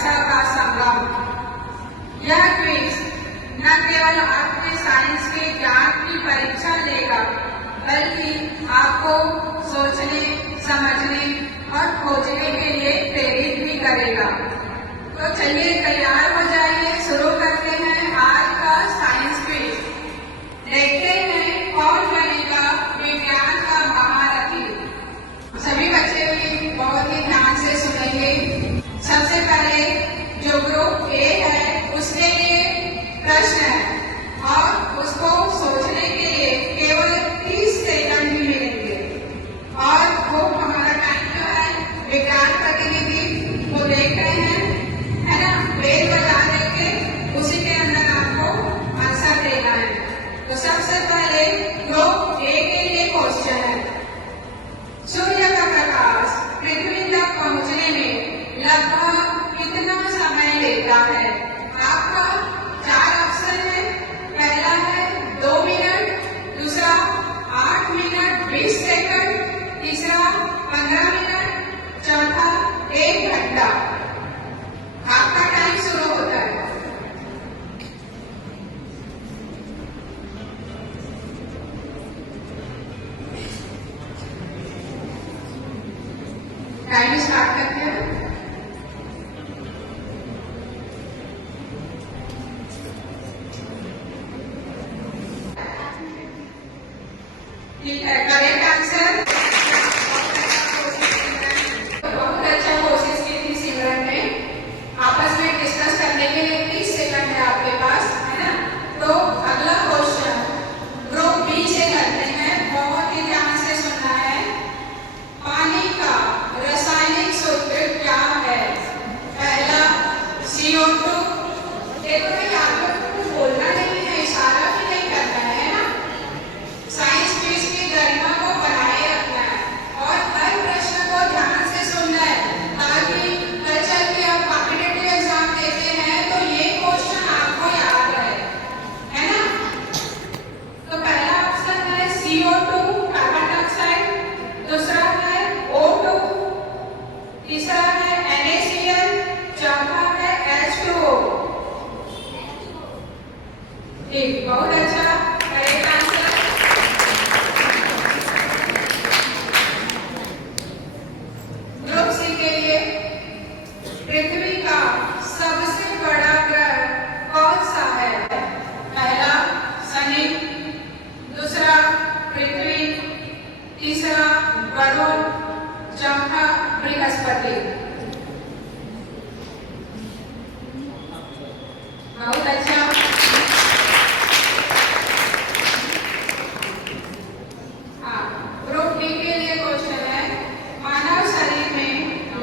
जिज्ञासा का संगम। यह क्विज न केवल आपके साइंस के ज्ञान की परीक्षा लेगा, बल्कि आपको सोचने, समझने और खोजने के लिए प्रेरित भी करेगा। तो चलिए तैयार हो जाइए, शुरू करते हैं आज का साइंस क्विज। देखते हैं कौन बनेगा विज्ञान का महारथी। सभी बच्चे भी बहुत ही ध्यान से सुनेंगे। सबसे पहले जो ग्रुप ए है उसके लिए प्रश्न है और उसको सोचने के लिए केवल 30 सेकंड ही मिलेंगे। और वो हमारा टाइम जो है विज्ञान प्रतिनिधि वो देख रहे हैं, है ना, बेल बजा देंगे, उसी के अंदर आपको आंसर देना है। तो सबसे पहले ग्रुप ए के लिए क्वेश्चन है, सूर्य का प्रकाश पृथ्वी तक पहुंचने में लगभग कितना समय लेता है? आपका 4 ऑप्शन है। पहला है 2 मिनट, दूसरा 8 मिनट 20 सेकंड, तीसरा 15 मिनट, चौथा 1 घंटा। आपका टाइम शुरू होता है। टाइम स्टार्ट करते हैं। ठीक है, करेक्ट आंसर। बहुत अच्छा कोशिश की थी सिमरन ने। आपस में डिस्कस करने के लिए 30 सेकंड है आपके पास, है ना। तो अगला क्वेश्चन ग्रुप बी से करते हैं, बहुत ही ध्यान से सुनना है। पानी का रासायनिक सूत्र क्या है? पहला CO2। देखो भाई, आपको कुछ बोलना नहीं है, इशारा भी नहीं करना है ना। साइंस क्विज की गरिमा को बनाए रखना है और हर प्रश्न को ध्यान से सुनना है, ताकि कल चल के आप कॉम्पिटिटिव एग्जाम देते हैं तो ये क्वेश्चन आपको याद रहे, है ना। तो पहला ऑप्शन है CO2 कार्बन डाइऑक्साइड, दूसरा है O2, तीसरा है NaCl, चौथा है H2O। ठीक, बहुत अच्छा, करेक्ट आंसर। ग्रुप सी के लिए पृथ्वी का सबसे बड़ा ग्रह कौन सा है? पहला शनि, दूसरा पृथ्वी, तीसरा वरुण, चौथा बृहस्पति। बहुत अच्छा। ग्रुप डी के लिए क्वेश्चन है, मानव शरीर में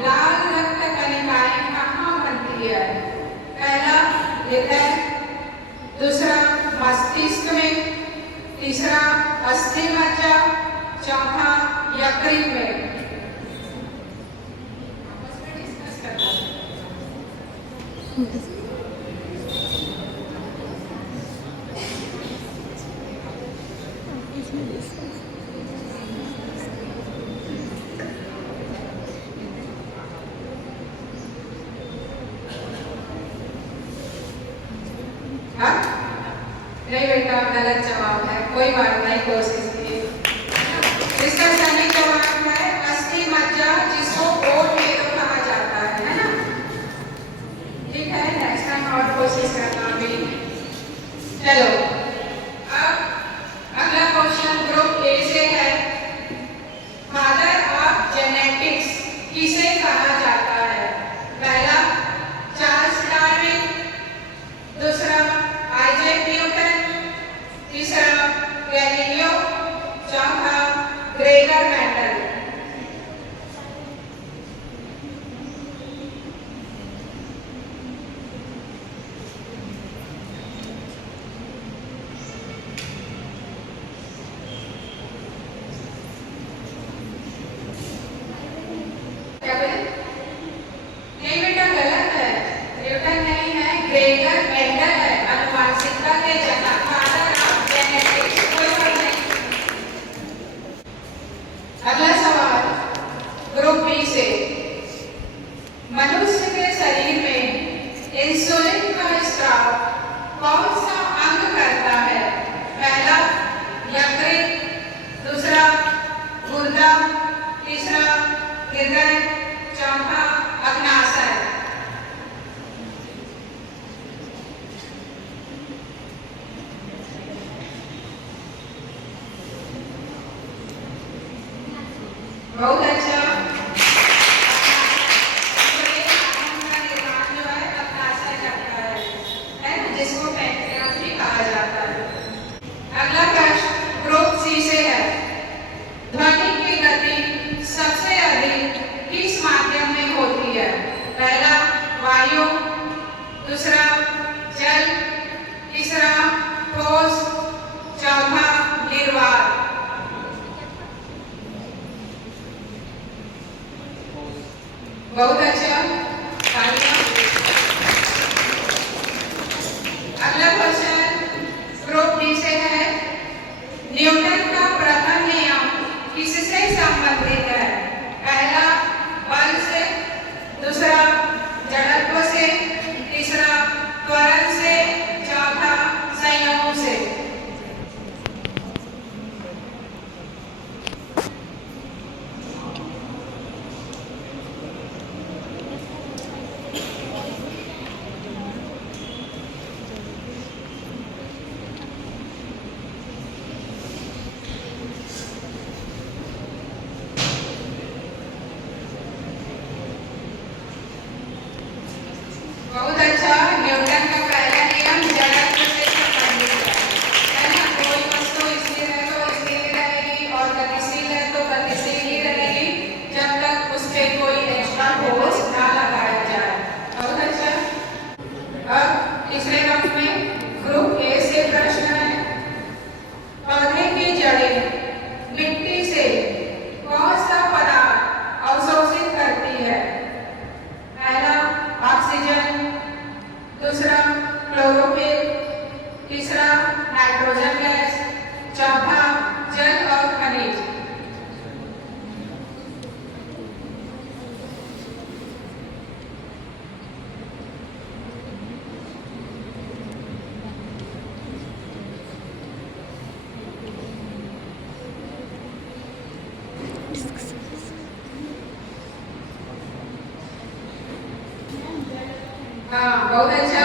लाल रक्त कणिकाएं कहाँ बनती है? पहला हृदय, दूसरा मस्तिष्क में, तीसरा अस्थि मज्जा, चौथा यकृत में। आपस में डिस्कस करना है। हाँ? नहीं बेटा, गलत जवाब है, कोई बात नहीं, कोशिश की। इसका सही जवाब है अस्थि मज्जा, जिसको ओट मेरो कहा जाता है ना। ठीक है, नेक्स्ट टाइम और कोशिश करना अभी। चलो, अब अगला क्वेश्चन ग्रुप ए से है, फादर ऑफ जेनेटिक्स किसे कहा जाता है? पहला चार्ल्स डार्विन, दूसरा आइजैक न्यूटन, तीसरा गैलीलियो, चौथा ग्रेगर मेंडल। क्या बोले? नहीं बेटा, गलत है, न्यूटन नहीं है, ग्रेगर मेंडल है, अनुवांशिकता के जनक, फादर ऑफ जेनेटिक्स। कोई बात नहीं। दूसरा गुर्दा, तीसरा हृदय, चौथा अग्नाशय। बहुत अच्छा। जिसको पैंक्रियाज भी कहा जाता है। अगला प्रश्न ग्रुप सी से है। ध्वनि की गति सबसे अधिक किस माध्यम में होती है? पहला वायु, दूसरा जल, तीसरा ठोस, चौथा निर्वात। बहुत अच्छा। अगला क्वेश्चन ग्रुप डी से है। न्यूटन का प्रथम नियम किससे संबंधित है? पहला बल से, दूसरा जड़त्व से, तीसरा त्वरण से, चौथा संयोग से। बहुत अच्छा। न्यूटन का पहला नियम जड़त्व से संबंधित है ना। कोई वस्तु स्थिर है तो स्थिर ही रहेगी और गतिशील है तो गतिशील ही रहेगी जब तक उस पे कोई एक्स्ट्रा फोर्स ना लगाया जाए। बहुत अच्छा। अब तीसरे राउंड में ग्रुप ए से प्रश्न है। पौधे की जड़ें मिट्टी से कौन सा पदार्थ अवशोषित करती है? पहला ऑक्सीजन, दूसरा क्लोरोफिल, तीसरा नाइट्रोजन गैस, चौथा जल और खनिज। हाँ, बहुत अच्छा।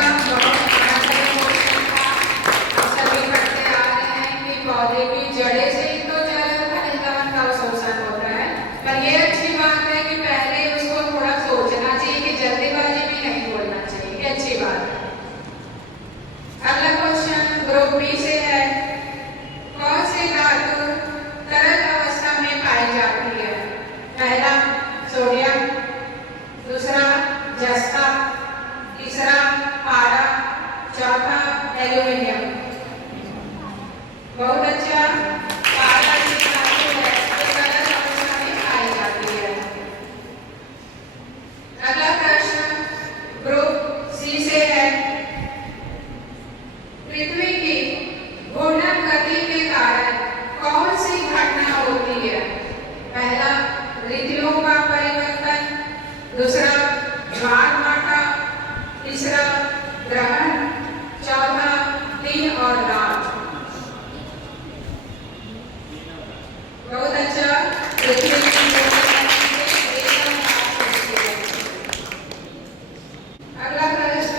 सभी पढ़ते आ रहे हैं कि पौधे की जड़ें से ही तो जल खनिज लवण का अवशोषण होता है। पर ये अच्छी बात है कि पहले उसको थोड़ा सोचना चाहिए कि जल्दीबाजी भी नहीं बोलना चाहिए। ये अच्छी बात है। अगला क्वेश्चन ग्रुप बी से है। कौन सी धातु तरल अवस्था में पाई जाती है? पहला सोडियम, दूसरा जस्ता, तीसरा पारा, चौथा एल्यूमिनियम। बहुत अच्छा। पारा की धातु है जो तरल अवस्था में पाई जाती है। अगला प्रश्न ग्रुप सी से है। पृथ्वी की घूर्णन गति के कारण कौन सी घटना होती है? पहला ऋतुओं का परिवर्तन, दूसरा ज्वारभाटा, तीसरा ग्रहण, चौथा दिन और रात। बहुत अच्छा। पृथ्वी की अगला प्रश्न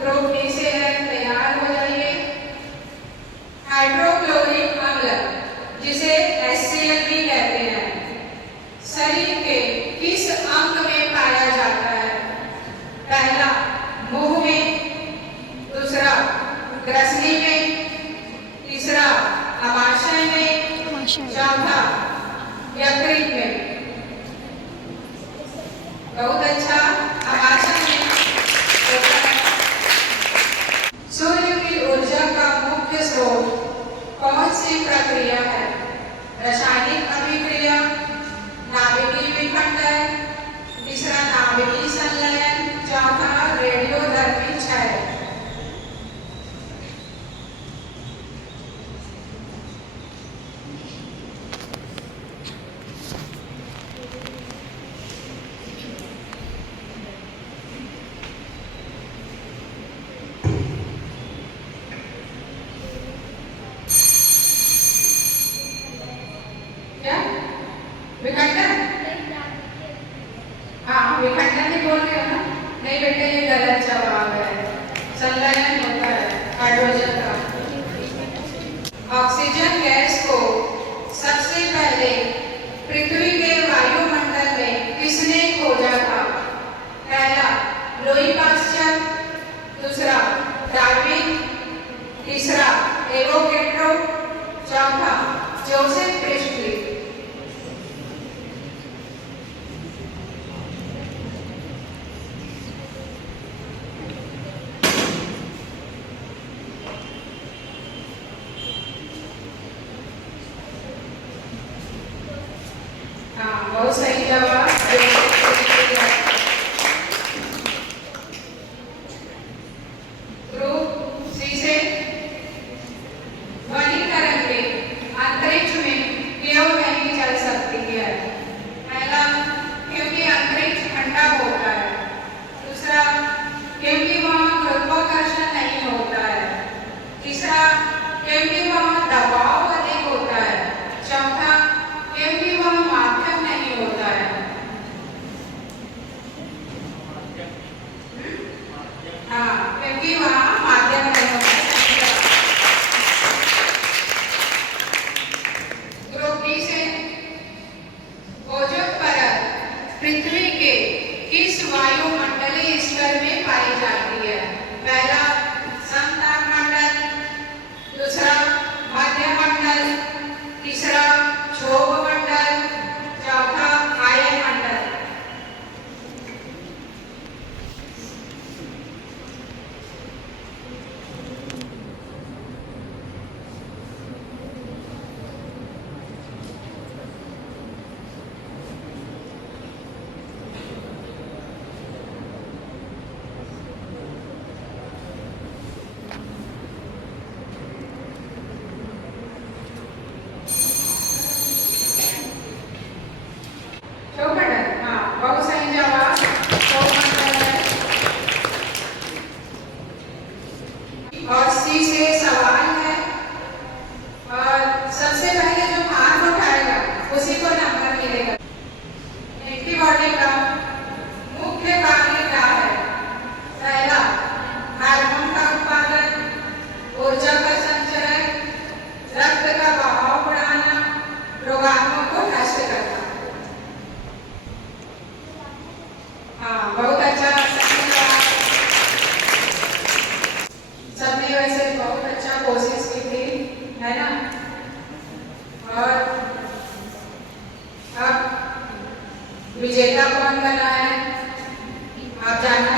ग्रुप डी से है। तैयार हो जाइए। हाइड्रोक्लोरिक अम्ल जिसे HCl भी कहते हैं शरीर के किस अंग में पाया जाता है? पहला मुंह में, दूसरा ग्रसनी में, तीसरा अमाशय में, चौथा यकृत में। बहुत अच्छा। अमाशय में होता है। सूर्य की ऊर्जा का मुख्य स्रोत कौन सी प्रक्रिया है? रासायनिक अभिक्रिया, नाभिकीय विखंडन, तीसरा नाभिकीय संलयन, चौथा रेडियोधर्मी क्षय। क्या विखंडन? हाँ, विखंडन ही बोल रहे हो ना? नहीं बेटे, ये गलत जवाब है। संलयन होता है हाइड्रोजन का। ऑक्सीजन गैस को सबसे पहले पृथ्वी के वायुमंडल में किसने खोजा था? पहला लुई पास्चर, दूसरा डार्विन, तीसरा एवोगैड्रो, चौथा जोसेफ प्रिस्टली। हाँ, बहुत सही जवाब। ग्रुप सी से ध्वनि तरंगे अंतरिक्ष में क्यों नहीं चल सकती है? पहला, क्योंकि अंतरिक्ष ठंडा होता है। दूसरा, क्योंकि वहाँ गुरुत्वाकर्षण नहीं होता है। तीसरा, क्योंकि वहाँ दबाव अधिक होता है। चौथा, क्योंकि वह माध्यम नहीं होता है। हाँ, क्योंकि वहाँ माध्यम नहीं होता है। ग्रुप डी से ओजोन परत पृथ्वी के किस वायुमंडलीय स्तर में पाई जाती है? पहला समतापमंडल, दूसरा मध्यमंडल, तीसरा क्षोभ मंडल, चौथा आयन मंडल। हाँ, बहुत सही जवाब। और सी से सवाल है, और सबसे पहले जो हाथ उठाएगा उसी को नंबर मिलेगा। एंटीबॉडी का मुख्य कार्य क्या है? पहला, हार्मोन का उत्पादन, ऊर्जा का संचरण, रक्त का बहाव बढ़ाना, रोगाणुओं को नष्ट करना। हाँ, बहुत अच्छा। सबने वैसे बहुत अच्छा कोशिश की थी, है ना? और अब विजेता कौन बना है आप जानना